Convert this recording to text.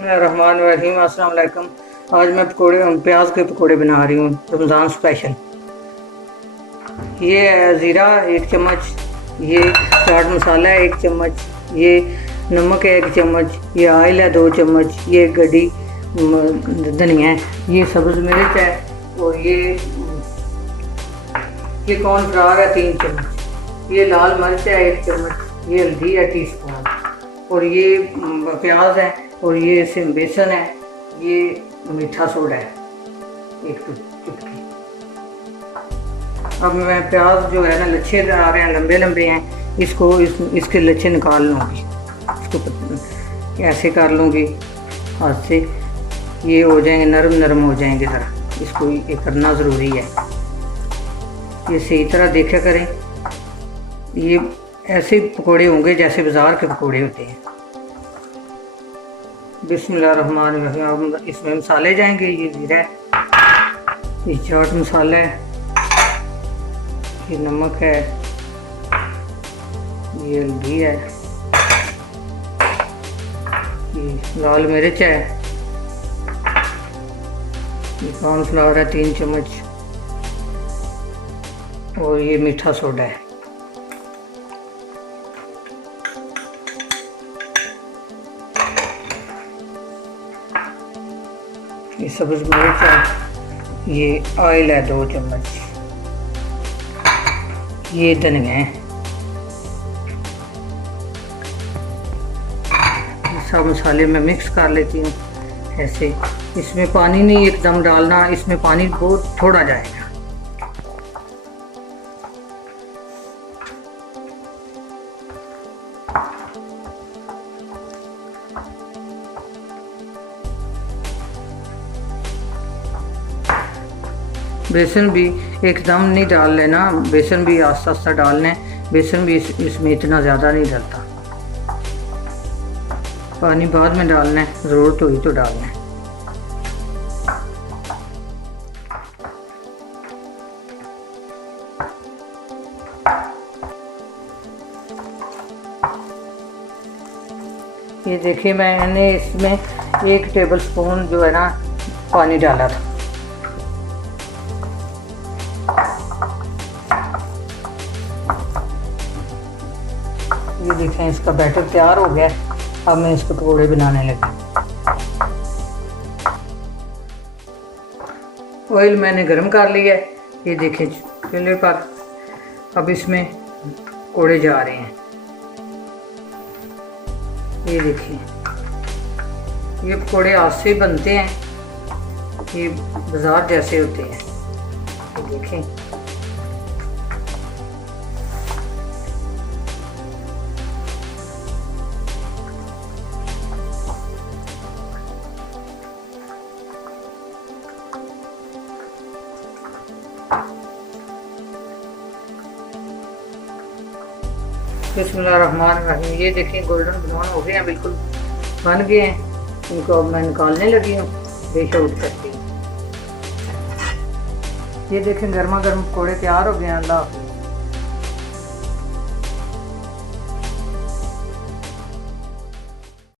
बिस्मिल्लाहिर्रहमानिर्रहीम। अस्सलाम वालेकुम। आज मैं प्याज के पकोड़े बना रही हूँ, रमज़ान स्पेशल। ये है ज़ीरा 1 चम्मच, ये चाट मसाला है 1 चम्मच, ये नमक है 1 चम्मच, ये ऑयल है 2 चम्मच, ये गड्डी धनिया है, ये सब्ज़ मिर्च है, और ये कॉर्नफ्लावर है 3 चम्मच, ये लाल मिर्च है 1 चम्मच, ये हल्दी है टीस्पून, और ये प्याज है, और ये बेसन है, ये मीठा सोडा है 1 चुटकी। अब मैं प्याज जो है ना, लच्छे आ रहे हैं, लंबे लंबे हैं, इसके लच्छे निकाल लूँगी। इसको ऐसे कर लूँगी हाथ से, ये हो जाएंगे नरम नरम हो जाएंगे ज़रा। इसको ये करना ज़रूरी है, ये सही तरह देखा करें। ये ऐसे पकोड़े होंगे जैसे बाज़ार के पकोड़े होते हैं। बिस्मिल्लाहिर्रहमानिर्रहीम। इसमें मसाले जाएंगे, ये ज़ीरा है, ये चाट मसाला है, ये नमक है, ये हल्दी है, ये लाल मिर्च है, ये कॉर्नफ्लावर है 3 चम्मच, और ये मीठा सोडा है। ये सब्ज़ मिर्च है, ये ऑयल है 2 चम्मच, ये धनिया है। ये सब मसाले मैं मिक्स कर लेती हूँ ऐसे। इसमें पानी नहीं एकदम डालना, इसमें पानी बहुत थोड़ा जाएगा। बेसन भी एकदम नहीं डाल लेना, बेसन भी आस्ता आस्ता डालना है। बेसन भी इसमें इतना ज़्यादा नहीं डलता, पानी बाद में डालना है, ज़रूरत हुई तो डालना है। ये देखिए, मैंने इसमें 1 टेबलस्पून जो है ना पानी डाला था। ये देखें, इसका बैटर तैयार हो गया। अब मैं इसके पकौड़े बनाने लगी। ऑयल मैंने गर्म कर लिया है, ये देखें चूल्हे पर। अब इसमें पकौड़े जा रहे हैं। ये देखिए, ये पकौड़े हाथ से बनते हैं, ये बाजार जैसे होते हैं। ये देखें, बिस्मिल्लाहिर्रहमानिर्रहीम। ये देखें, गोल्डन ब्राउन हो गए हैं, बिल्कुल बन गए हैं। इनको अब मैं निकालने लगी हूँ, डिश आउट करती हूँ। ये देखें, गर्मा गर्म पकौड़े तैयार हो गए हैं। अल्लाह हाफ़िज़।